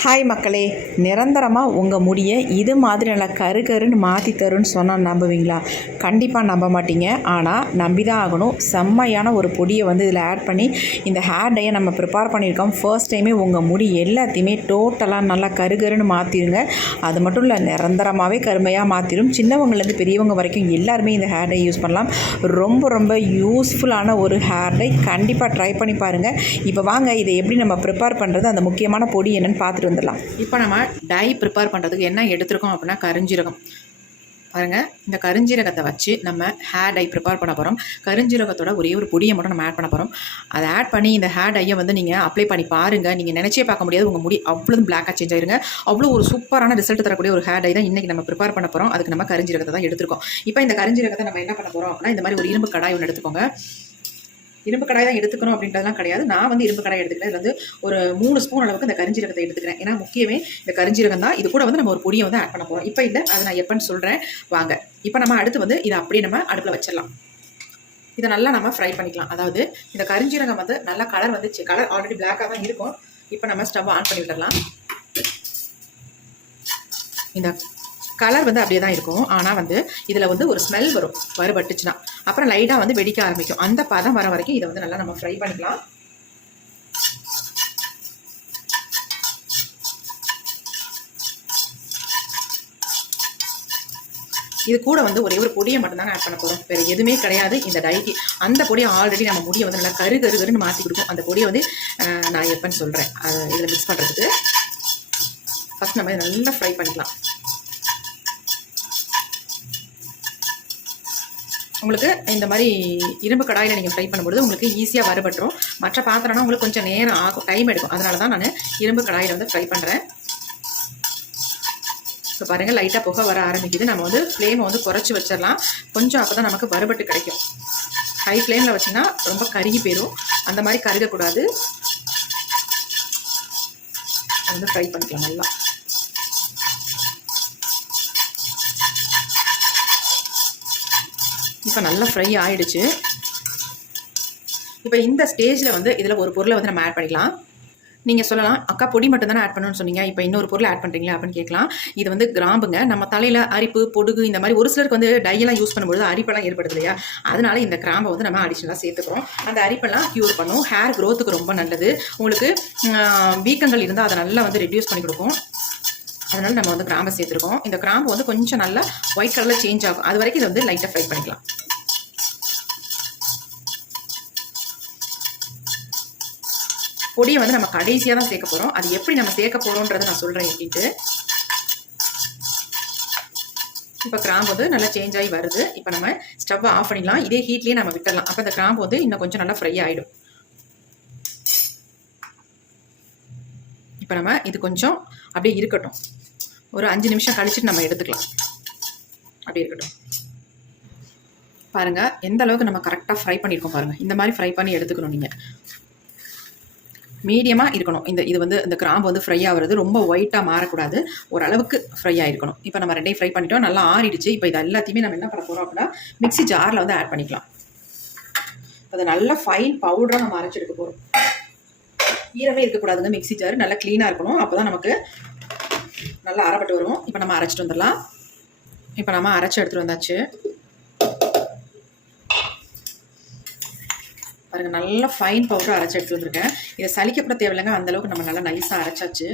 Hi மக்களே நிரந்தரமாக உங்கள் முடியை இது மாதிரி நல்லா கரு கருன்னு மாற்றி தருன்னு சொன்னால் நம்புவீங்களா? கண்டிப்பாக நம்ப மாட்டீங்க. ஆனால் நம்பி தான் ஆகணும். செம்மையான ஒரு பொடியை வந்து இதில் ஆட் பண்ணி இந்த ஹேர் டையை நம்ம ப்ரிப்பேர் பண்ணியிருக்கோம். ஃபர்ஸ்ட் டைமே உங்கள் முடி எல்லாத்தையுமே டோட்டலாக நல்லா கரு கருன்னு மாற்றிடுங்க அது மட்டும் இல்லை நிரந்தரமாகவே கருமையாக மாற்றிடும் சின்னவங்கலேருந்து பெரியவங்க வரைக்கும் எல்லாருமே இந்த ஹேர் டை யூஸ் பண்ணலாம். ரொம்ப ரொம்ப யூஸ்ஃபுல்லான ஒரு ஹேர் டை கண்டிப்பாக ட்ரை பண்ணி பாருங்கள் இப்போ வாங்க இதை எப்படி நம்ம ப்ரிப்பேர் பண்ணுறது அந்த முக்கியமான பொடி என்னென்னு பார்த்துட்டு வந்துடலாம். இப்போ நம்ம டை ப்ரிப்பேர் பண்ணுறதுக்கு என்ன எடுத்திருக்கோம் அப்படின்னா கரிஞ்சீரகம். பாருங்கள் இந்த கருஞ்சீரகத்தை வச்சு நம்ம ஹேர் டை ப்ரிப்பேர் பண்ண போகிறோம் கருஞ்சீரகத்தோட ஒரே ஒரு பொடியை மட்டும் நம்ம ஆட் பண்ண போகிறோம் அதை ஆட் பண்ணி இந்த ஹேர் டையை வந்து நீங்கள் அப்ளை பண்ணி பாருங்கள் நீங்கள் நினச்சே பார்க்க முடியாது. உங்கள் முடி அவ்வளோ பிளாக்காக சேஞ்ச் ஆயிருங்க. அவ்வளோ ஒரு சூப்பரான ரிசல்ட் தரக்கூடிய ஒரு ஹேர் டை தான் இன்றைக்கி நம்ம ப்ரிப்பேர் பண்ண போகிறோம் அதுக்கு நம்ம கருஞ்சீரகத்தை தான் எடுத்துருக்கோம். இப்போ இந்த கருஞ்சீரகத்தை நம்ம என்ன பண்ண போகிறோம் அப்படின்னா இந்த மாதிரி ஒரு இரும்பு கடாய் ஒன்று எடுத்துக்கோங்க. இரும்பு கடாய் தான் எடுத்துக்கணும் அப்படின்றதுலாம் கிடையாது. நான் வந்து இரும்பு கடாய் எடுத்துக்கிறேன். இது வந்து ஒரு மூணு ஸ்பூன் அளவுக்கு இந்த கரிஞ்சீரகத்தை எடுத்துக்கிறேன். ஏன்னா முக்கியமே இந்த கரிஞ்சீரகம் தான். இது கூட வந்து நம்ம ஒரு பொடியை வந்து ஆட் பண்ண போகிறோம் இப்போ இல்லை அதை நான் எப்போன்னு சொல்கிறேன் வாங்க. இப்போ நம்ம அடுத்து வந்து இதை அப்படியே நம்ம அடுப்பில் வச்சிடலாம். இதை நல்லா நம்ம ஃப்ரை பண்ணிக்கலாம். அதாவது இந்த கரிஞ்சீரகம் வந்து நல்லா கலர் வந்துச்சு. கலர் ஆல்ரெடி பிளாக்காக தான் இருக்கும். இப்போ நம்ம ஸ்டவ் ஆன் பண்ணி விடலாம் இந்த கலர் வந்து அப்படியே தான் இருக்கும். ஆனால் வந்து இதில் வந்து ஒரு ஸ்மெல் வரும். வறுபட்டுச்சுன்னா. அப்புறம் லைட்டாக வந்து வெடிக்க ஆரம்பிக்கும். அந்த பதம் வர வரைக்கும் இதை வந்து நல்லா நம்ம ஃப்ரை பண்ணிக்கலாம். இது கூட வந்து ஒரே ஒரு பொடியை மட்டும்தாங்க ஆட் பண்ண போகிறோம் வேறு எதுவுமே கிடையாது. இந்த டைக்கு அந்த பொடியை ஆல்ரெடி நம்ம முடியை வந்து நல்லா கரு கரு கருன்னு மாற்றி கொடுக்கும். அந்த பொடியை வந்து நான் எப்பன்னு சொல்கிறேன் அதை இதில் மிக்ஸ் பண்ணுறதுக்கு ஃபஸ்ட் நம்ம இதை நல்லா ஃப்ரை பண்ணிக்கலாம். உங்களுக்கு இந்த மாதிரி இரும்பு கடாயில் நீங்கள் ஃப்ரை பண்ணும்போது உங்களுக்கு ஈஸியாக வரப்பட்டுரும் மற்ற பாத்திரம்னா உங்களுக்கு கொஞ்சம் நேரம் ஆகும் டைம் எடுக்கும். அதனால தான் நான் இரும்பு கடாயில் வந்து ஃப்ரை பண்ணுறேன் இப்போ பாருங்கள் லைட்டாக புகை வர ஆரம்பிக்குது. நம்ம வந்து ஃப்ளேமை வந்து குறைச்சி வச்சிடலாம். கொஞ்சம் அப்போ தான் நமக்கு வறுபட்டு கிடைக்கும். ஹை ஃப்ளேமில் வச்சிங்கன்னா ரொம்ப கருகி போயிடும் அந்த மாதிரி கருகக்கூடாது. வந்து ஃப்ரை பண்ணிக்கலாம் நல்லா. இப்போ நல்லா ஃப்ரை ஆகிடுச்சு இப்போ இந்த ஸ்டேஜில் வந்து இதில் ஒரு பொருளை வந்து நம்ம ஆட் பண்ணிக்கலாம். நீங்கள் சொல்லலாம் அக்கா பொடி மட்டும் தானே ஆட் பண்ணணும்னு சொன்னீங்க. இப்போ இன்னொரு பொருள் ஆட் பண்ணுறீங்களா அப்படின்னு கேட்கலாம். இது வந்து கிராம்புங்க. நம்ம தலையில் அரிப்பு பொடுகு இந்த மாதிரி ஒரு சிலருக்கு வந்து டையெல்லாம் யூஸ் பண்ணும்போது அரிப்பெல்லாம் ஏற்படுது இல்லையா? அதனால இந்த கிராம்பை வந்து நம்ம அடிஷ்னலாக சேர்த்துக்கிறோம். அந்த அரிப்பெல்லாம் க்யூர் பண்ணும். ஹேர் க்ரோத்துக்கு ரொம்ப நல்லது. உங்களுக்கு வீக்கங்கள் இருந்தால் அதை நல்லா வந்து ரெடியூஸ் பண்ணி கொடுக்கும். அதனால் நம்ம வந்து கிராம்பை சேர்த்துருக்கோம். இந்த கிராம்பு வந்து கொஞ்சம் நல்லா ஒயிட் கலரில் சேஞ்ச் ஆகும். அது வரைக்கும் இதை வந்து லைட்டாக ஃப்ரை பண்ணிக்கலாம். பொடியை வந்து நம்ம கடைசியாக தான் சேர்க்க போகிறோம் அது எப்படி நம்ம சேர்க்க போகிறோன்றதை நான் சொல்கிறேன் எப்படின்ட்டு இப்போ கிராம்பு வந்து நல்லா சேஞ்ச் ஆகி வருது. இப்போ நம்ம ஸ்டவ்வை ஆஃப் பண்ணிடலாம். இதே ஹீட்லேயே நம்ம விட்டுடலாம். அப்போ இந்த கிராம்பு வந்து இன்னும் கொஞ்சம் நல்லா ஃப்ரை ஆகிடும் இப்போ நம்ம இது கொஞ்சம் அப்படியே இருக்கட்டும். ஒரு அஞ்சு நிமிஷம் கழிச்சுட்டு நம்ம எடுத்துக்கலாம். அப்படி இருக்கட்டும். பாருங்கள் எந்த அளவுக்கு நம்ம கரெக்டாக ஃப்ரை பண்ணியிருக்கோம் பாருங்கள் இந்த மாதிரி ஃப்ரை பண்ணி எடுத்துக்கணும் நீங்கள் மீடியமாக இருக்கணும். இந்த இது வந்து இந்த கிராம்பு வந்து ஃப்ரை ஆகிறது ரொம்ப ஒயிட்டாக மாறக்கூடாது. ஓரளவுக்கு ஃப்ரை ஆகிருக்கணும் இப்போ நம்ம ரெண்டையும் ஃப்ரை பண்ணிட்டோம். நல்லா ஆறிடுச்சு. இப்போ இது எல்லாத்தையுமே நம்ம என்ன பண்ண போகிறோம் அப்படின்னா மிக்ஸி ஜாரில் வந்து ஆட் பண்ணிக்கலாம். அதை நல்லா ஃபைன் பவுடராக நம்ம அரைச்செடுக்க போகிறோம் ஈரமே இருக்கக்கூடாதுங்க. மிக்ஸி ஜார் நல்லா க்ளீனாக இருக்கணும். அப்போ தான் நமக்கு நல்லா அரைப்பட்டு வரும் இப்போ நம்ம அரைச்சிட்டு வந்துடலாம். இப்போ நம்ம அரைச்சி எடுத்துகிட்டு வந்தாச்சு. பாருங்கள் நல்லா ஃபைன் பவுடர் அரைச்சி எடுத்து வந்திருக்கேன். இதை சலிக்க தேவையில்லைங்க அந்தளவுக்கு நம்ம நல்லா நைஸாக அரைச்சாச்சு.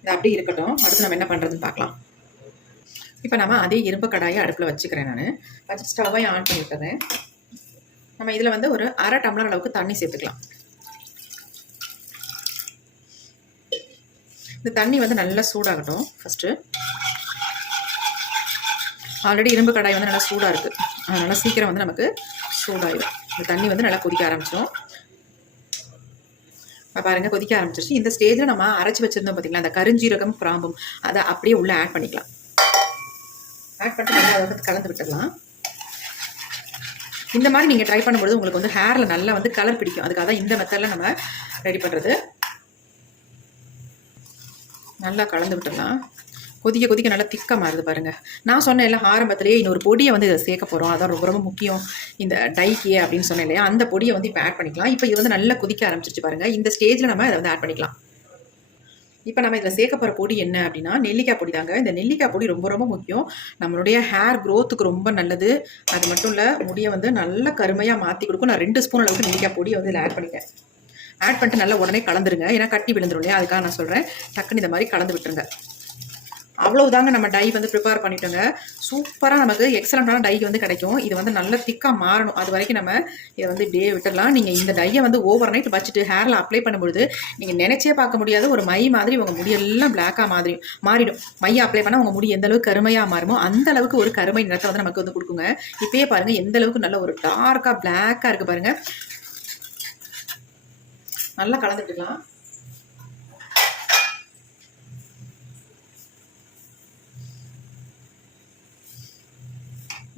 இது அப்படியே இருக்கட்டும். அடுத்து நம்ம என்ன பண்ணுறதுன்னு பார்க்கலாம். இப்போ நம்ம அதே இரும்பு கடாயை அடுப்பில் வச்சுக்கிறேன் நான். வச்சு ஸ்டவ்வை ஆன் பண்ணி நம்ம இதில் வந்து ஒரு அரை டம்ளர் அளவுக்கு தண்ணி சேர்த்துக்கலாம். இந்த தண்ணி வந்து நல்லா சூடாகட்டும் ஃபஸ்ட்டு ஆல்ரெடி இரும்பு கடாய் வந்து நல்லா சூடாக இருக்குது அதனால் சீக்கிரம் வந்து நமக்கு சூடாயிடும் இந்த தண்ணி வந்து நல்லா கொதிக்க ஆரம்பிச்சிடும் பாருங்கள் கொதிக்க ஆரம்பிச்சிருச்சு. இந்த ஸ்டேஜில் நம்ம அரைச்சி வச்சுருந்தோம் பார்த்திங்களா அந்த கருஞ்சீரகம் கிராம்பும் அதை அப்படியே உள்ளே ஆட் பண்ணிக்கலாம். ஆட் பண்ணிட்டு நல்லா வந்து கலந்து விட்டுடலாம். இந்த மாதிரி நீங்கள் ட்ரை பண்ணும்போது உங்களுக்கு வந்து ஹேரில் நல்லா வந்து கலர் பிடிக்கும். அதுக்காக தான் இந்த மெத்தடில் நம்ம ரெடி பண்ணுறது நல்லா கலந்து விட்டுடலாம். கொதிக்க கொதிக்க நல்லா திக்காக மாறுது பாருங்கள் நான் சொன்னேன் இல்லை ஆரம்பத்திலேயே இன்னொரு பொடியை வந்து இதை சேர்க்க போகிறோம் அதான் ரொம்ப ரொம்ப முக்கியம். இந்த டைக்கே அப்படின்னு சொன்னேன் இல்லையா? அந்த பொடியை வந்து இப்போ ஆட் பண்ணிக்கலாம். இப்போ இது வந்து நல்லா கொதிக்க ஆரம்பிச்சிருச்சு பாருங்க. இந்த ஸ்டேஜில் நம்ம அதை வந்து ஆட் பண்ணிக்கலாம். இப்போ நம்ம இதில் சேர்க்க போகிற பொடி என்ன அப்படின்னா நெல்லிக்காய் பொடி தாங்க. இந்த நெல்லிக்காய் பொடி ரொம்ப ரொம்ப முக்கியம். நம்மளுடைய ஹேர் க்ரோத்துக்கு ரொம்ப நல்லது. அது மட்டும் இல்லை முடியை வந்து நல்ல கருமையாக மாற்றி கொடுக்கும். நான் ரெண்டு ஸ்பூன் அளவுக்கு நெல்லிக்காய் பொடியை வந்து இதில் ஆட் பண்ணிட்டேன். ஆட் பண்ணிட்டு நல்லா உடனே கலந்துருங்க. ஏன்னா கட்டி விழுந்துரும் இல்லையா? அதுக்காக நான் சொல்கிறேன் டக்குன்னு இந்த மாதிரி கலந்து விட்டுருங்க. அவ்வளவுதாங்க நம்ம டை வந்து ப்ரிப்பேர் பண்ணிட்டோங்க. சூப்பராக நமக்கு எக்ஸலண்ட்டான டை வந்து கிடைக்கும். இது வந்து நல்ல திக்காக மாறணும். அது வரைக்கும் நம்ம இதை வந்து இப்படியே விட்டுடலாம். நீங்கள் இந்த டையை வந்து ஓவர் நைட் வச்சுட்டு ஹேரில் அப்ளை பண்ணும்பொழுது நீங்கள் நினச்சே பார்க்க முடியாத. ஒரு மை மாதிரி உங்கள் முடியெல்லாம் பிளாக்காக மாதிரி மாறிடும். மையை அப்ளை பண்ணால் உங்கள் முடி எந்த அளவுக்கு கருமையாக மாறுமோ அந்த அளவுக்கு ஒரு கருமை நிறத்தை வந்து நமக்கு வந்து கொடுக்குங்க. இப்பயே பாருங்கள் எந்த அளவுக்கு நல்ல ஒரு டார்க்காக பிளாக்காக இருக்குது பாருங்கள் நல்லா கலந்துட்டுக்கலாம்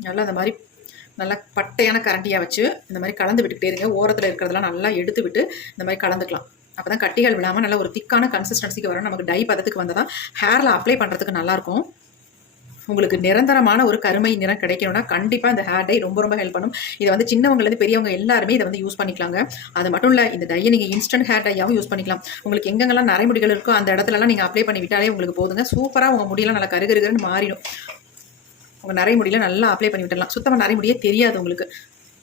நல்லா இந்த மாதிரி நல்லா பட்டையான கரண்டியாக வச்சு இந்த மாதிரி கலந்து விட்டுக்கிட்டே இருங்க. ஓரத்தில் இருக்கிறதெல்லாம் நல்லா எடுத்து விட்டு இந்த மாதிரி கலந்துக்கலாம். அப்போ தான் கட்டிகள் விழாமல் நல்லா ஒரு திக்கான கன்சிஸ்டன்சிக்கு வரும் நமக்கு டை பதத்துக்கு வந்தால் தான் ஹேரில் அப்ளை பண்ணுறதுக்கு நல்லாயிருக்கும். உங்களுக்கு நிரந்தரமான ஒரு கருமை நிறம் கிடைக்கணும்னா கண்டிப்பாக இந்த ஹேர் டை ரொம்ப ரொம்ப ஹெல்ப் பண்ணும். இதை வந்து சின்னவங்கலேருந்து பெரியவங்க எல்லாருமே இதை வந்து யூஸ் பண்ணிக்கலாங்க. அது மட்டும் இல்லை இந்த டையை நீங்கள் இன்ஸ்டன்ட் ஹேர் டையாகவும் யூஸ் பண்ணிக்கலாம். உங்களுக்கு எங்கெங்கெல்லாம் நரைமுடிகள் இருக்கோ அந்த இடத்துலலாம் நீங்கள் அப்ளை பண்ணி விட்டாலே உங்களுக்கு போதுங்க. சூப்பராக உங்கள் முடியெல்லாம் நல்லா கருகருகருன்னு மாறிடும். உங்கள் நரை முடியல நல்லா அப்ளை பண்ணி விட்டுடலாம். சுத்தமாக நிறைய முடியே தெரியாது உங்களுக்கு.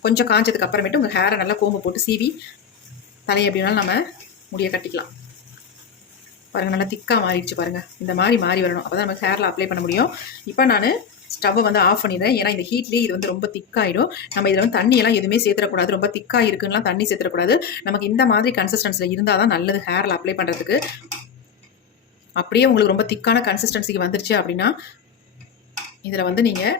கொஞ்சம் காஞ்சதுக்கு அப்புறமேட்டு உங்கள் ஹேரை நல்லா கோம்பு போட்டு சீவி தலையை எப்படினாலும் நம்ம முடியை கட்டிக்கலாம். பாருங்கள் நல்லா திக்காக மாறிடுச்சு பாருங்கள் இந்த மாதிரி மாறி வரணும். அப்போ தான் நம்ம ஹேரில் அப்ளை பண்ண முடியும். இப்போ நான் ஸ்டவ்வை வந்து ஆஃப் பண்ணிடுறேன். ஏன்னா இந்த ஹீட்லேயே இது வந்து ரொம்ப திக்காயிடும். நம்ம இதில் வந்து தண்ணியெல்லாம் எதுவுமே சேர்த்துடக்கூடாது. ரொம்ப திக்காக இருக்குன்னுலாம் தண்ணி சேர்த்துடக்கூடாது. நமக்கு இந்த மாதிரி கன்சிஸ்டன்சியில் இருந்தால் தான் நல்லது ஹேரில் அப்ளை பண்ணுறதுக்கு அப்படியே உங்களுக்கு ரொம்ப திக்கான கன்சிஸ்டன்சிக்கு வந்துருச்சு அப்படின்னா இதில் வந்து நீங்கள்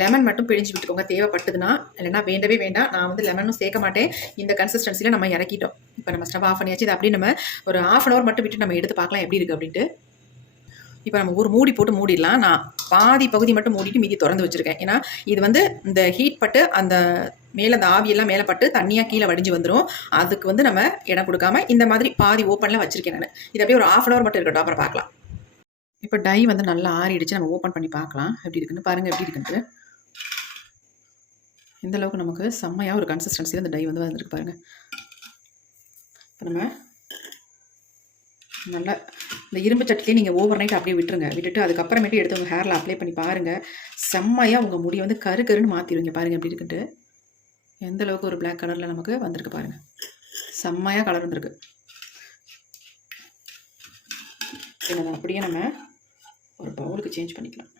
லெமன் மட்டும் பிழிஞ்சு விட்டுக்கோங்க. தேவைப்பட்டதுன்னா இல்லைனா வேண்டவே வேண்டாம். நான் வந்து லெமனும் சேர்க்க மாட்டேன். இந்த கன்சிஸ்டன்சியில் நம்ம இறக்கிட்டோம். இப்போ நம்ம ஸ்டவ் ஆஃப் பண்ணியாச்சு. இது அப்படியே நம்ம ஒரு ஆஃப் அன் ஹவர் மட்டும் விட்டு நம்ம எடுத்து பார்க்கலாம் எப்படி இருக்குது அப்படின்ட்டு. இப்போ நம்ம ஒரு மூடி போட்டு மூடிடலாம். நான் பாதி பகுதி மட்டும் மூடிட்டு மீதி திறந்து வச்சுருக்கேன். ஏன்னா இது வந்து இந்த ஹீட் பட்டு அந்த மேலே அந்த ஆவியெல்லாம் மேலே பட்டு தண்ணியாக கீழே வடிஞ்சு வந்துடும் அதுக்கு வந்து நம்ம இடம் கொடுக்காம இந்த மாதிரி பாதி ஓப்பனில் வச்சுருக்கேன் நான். இது அப்படியே ஒரு ஆஃப் அன் ஹவர் மட்டும் இருக்கட்டும். அப்புறம் பார்க்கலாம். இப்போ டை வந்து நல்லா ஆறிடுச்சு. நம்ம ஓப்பன் பண்ணி பார்க்கலாம். எப்படி இருக்குன்னு பாருங்கள் எப்படி இருக்குன்ட்டு. இந்த அளவுக்கு நமக்கு செம்மையாக ஒரு கன்சிஸ்டன்சியில் இந்த டை வந்து வந்துருக்கு பாருங்கள் இப்போ நம்ம நல்லா இந்த இரும்பு சட்டிலே நீங்கள் ஓவர் நைட் அப்படியே விட்டுருங்க. விட்டுட்டு அதுக்கப்புறமேட்டு எடுத்து உங்கள் ஹேரில் அப்ளை பண்ணி பாருங்கள் செம்மையாக உங்கள் முடியை வந்து கரு கருன்னு மாற்றிடுவீங்க பாருங்கள் எப்படி இருக்குன்ட்டு. எந்த அளவுக்கு ஒரு பிளாக் கலரில் நமக்கு வந்திருக்கு பாருங்கள் செம்மையாக கலர் வந்திருக்கு. அப்படியே நம்ம ஒரு பவுலுக்கு சேஞ்ச் பண்ணிக்கலாம்.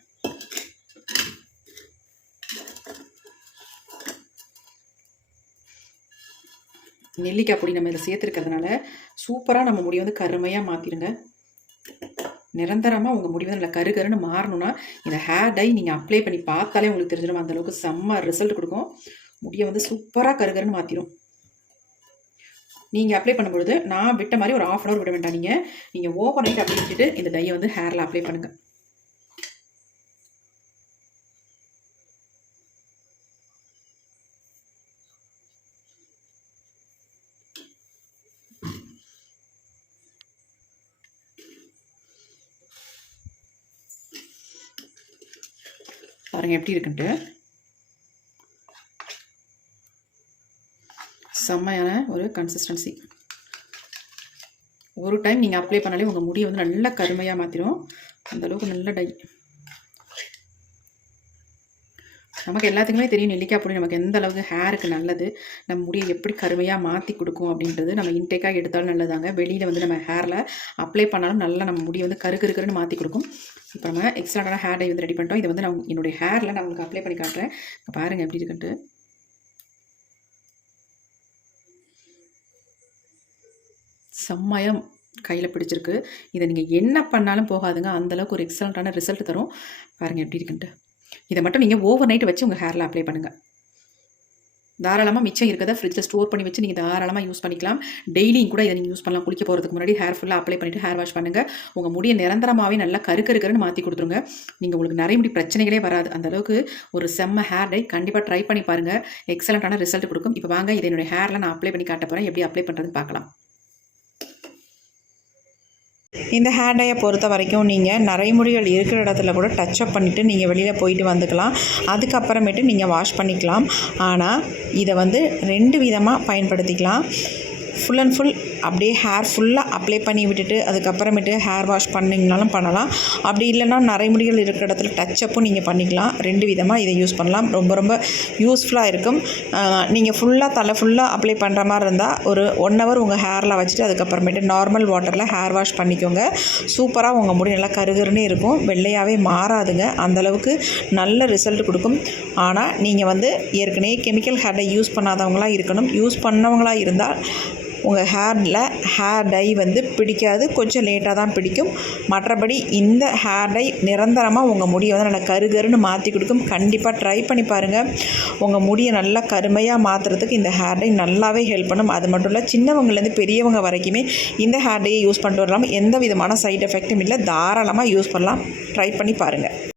நெல்லிக்காய் பொடி நம்ம இதில் சேர்த்துருக்கிறதுனால சூப்பராக நம்ம முடி வந்து கருமையாக மாற்றிடுங்க நிரந்தரமாக உங்கள் முடி வந்து நல்லா கருகருன்னு மாறணும்னா இந்த ஹேர் டை நீங்கள் அப்ளை பண்ணி பார்த்தாலே உங்களுக்கு தெரிஞ்சிடும் அந்தளவுக்கு செம்ம ரிசல்ட் கொடுக்கும். முடியை வந்து சூப்பராக கருகருன்னு மாற்றிடும் நீங்கள் அப்ளை பண்ணும்பொழுது நான் விட்ட மாதிரி ஒரு ஆஃப் அன் ஹவர் விட வேண்டாம் நீங்கள் நீங்கள் ஓவர் நைட் அப்ளை இந்த டையை வந்து ஹேரில் அப்ளை பண்ணுங்கள் பாருங்கள் எப்படி இருக்குன்ட்டு. செம்மையான ஒரு கன்சிஸ்டன்சி ஒரு டைம் நீங்கள் அப்ளை பண்ணாலே உங்கள் முடியை வந்து நல்லா கருமையாக மாற்றிடும் அந்தளவுக்கு நல்ல டை நமக்கு எல்லாத்துக்குமே தெரியும் நெல்லிக்காய் பொடி நமக்கு எந்த அளவுக்கு ஹேருக்கு நல்லது நம்ம முடியை எப்படி கருமையாக மாற்றி கொடுக்கும் அப்படின்றது. நம்ம இன்டேக்காக எடுத்தாலும் நல்லதாங்க. வெளியில் வந்து நம்ம ஹேரில் அப்ளை பண்ணாலும் நல்லா நம்ம முடியை வந்து கரு கருன்னு மாற்றி கொடுக்கும். இப்போ நம்ம எக்ஸ்ட்ரான ஹேர் டை வந்து ரெடி பண்ணிட்டோம். இதை வந்து நான் என்னுடைய ஹேரில் நான் உங்களுக்கு அப்ளை பண்ணி காட்டுறேன். பாருங்கள் எப்படி இருக்குன்ட்டு. செம்மையாக கையில் பிடிச்சிருக்கு. இதை நீங்கள் என்ன பண்ணாலும் போகாதுங்க. அந்தளவுக்கு ஒரு எக்ஸலண்ட்டான ரிசல்ட் தரும். பாருங்கள் எப்படி இருக்குன்ட்டு. இதை மட்டும் நீங்கள் ஓவர் நைட் வச்சு உங்கள் ஹேரில் அப்ளை பண்ணுங்கள் தாராளமாக மிச்சம் இருக்கிறத ஃப்ரிட்ஜில் ஸ்டோர் பண்ணி வச்சு நீங்கள் தாராளமாக யூஸ் பண்ணிக்கலாம். டெய்லியும் கூட இதை நீங்கள் யூஸ் பண்ணலாம். குளிக்க போகிறதுக்கு முன்னாடி ஹேர் ஃபுல்லாக அப்ளை பண்ணிவிட்டு ஹேர் வாஷ் பண்ணுங்கள் உங்கள் முடியை நிரந்தரமாகவே நல்லா கருக்கருக்கருன்னு மாற்றி கொடுத்துருங்க. நீங்கள் உங்களுக்கு நிறைய முடி பிரச்சனைகளே வராது. அந்த அளவுக்கு ஒரு செம்ம ஹேர் டை கண்டிப்பாக ட்ரை பண்ணி பாருங்கள் எக்ஸலண்ட்டான ரிசல்ட் கொடுக்கும். இப்போ வாங்க இதை என்னுடைய ஹேரில் நான் அப்ளை பண்ணி காட்ட போகிறேன் எப்படி அப்ளை பண்ணுறதுன்னு பார்க்கலாம். இந்த ஹேர் டையை பொறுத்த வரைக்கும் நீங்கள் நரைமுடிகள் இருக்கிற இடத்துல கூட டச்சப் பண்ணிவிட்டு நீங்கள் வெளியில் போயிட்டு வந்துக்கலாம். அதுக்கப்புறமேட்டு நீங்கள் வாஷ் பண்ணிக்கலாம். ஆனால் இதை வந்து ரெண்டு விதமாக பயன்படுத்திக்கலாம். ஃபுல் அண்ட் ஃபுல் அப்படியே ஹேர் ஃபுல்லாக அப்ளை பண்ணி விட்டுட்டு அதுக்கப்புறமேட்டு ஹேர் வாஷ் பண்ணிங்கனாலும் பண்ணலாம். அப்படி இல்லைன்னா நரைமுடிகள் இருக்கிற இடத்துல டச்சப்பும் நீங்கள் பண்ணிக்கலாம். ரெண்டு விதமாக இதை யூஸ் பண்ணலாம். ரொம்ப ரொம்ப யூஸ்ஃபுல்லாக இருக்கும். நீங்கள் ஃபுல்லாக தலை ஃபுல்லாக அப்ளை பண்ணுற மாதிரி இருந்தால் ஒரு ஒன் ஹவர் உங்கள் ஹேரில் வச்சுட்டு அதுக்கப்புறமேட்டு நார்மல் வாட்டரில் ஹேர் வாஷ் பண்ணிக்கோங்க. சூப்பராக உங்கள் முடி நல்லா கருகருன்னு இருக்கும். வெள்ளையாகவே மாறாதுங்க. அந்தளவுக்கு நல்ல ரிசல்ட் கொடுக்கும். ஆனால் நீங்கள் வந்து ஏற்கனவே கெமிக்கல் ஹேரை யூஸ் பண்ணாதவங்களாக இருக்கணும். யூஸ் பண்ணவங்களாக இருந்தால் உங்கள் ஹேரில் ஹேர் டை வந்து பிடிக்காது. கொஞ்சம் லேட்டாக தான் பிடிக்கும். மற்றபடி இந்த ஹேர் டை நிரந்தரமாக உங்கள் முடியை வந்து நல்லா கருகருன்னு மாற்றி கொடுக்கும். கண்டிப்பாக ட்ரை பண்ணி பாருங்கள் உங்கள் முடியை நல்லா கருமையாக மாற்றுறதுக்கு இந்த ஹேர் டை நல்லாவே ஹெல்ப் பண்ணும். அது மட்டும் இல்லை சின்னவங்கலேருந்து பெரியவங்க வரைக்குமே இந்த ஹேர் டையை யூஸ் பண்ணிட்டு வரலாம். எந்த விதமான சைட் எஃபெக்ட்டும் இல்லை. தாராளமாக யூஸ் பண்ணலாம். ட்ரை பண்ணி பாருங்கள்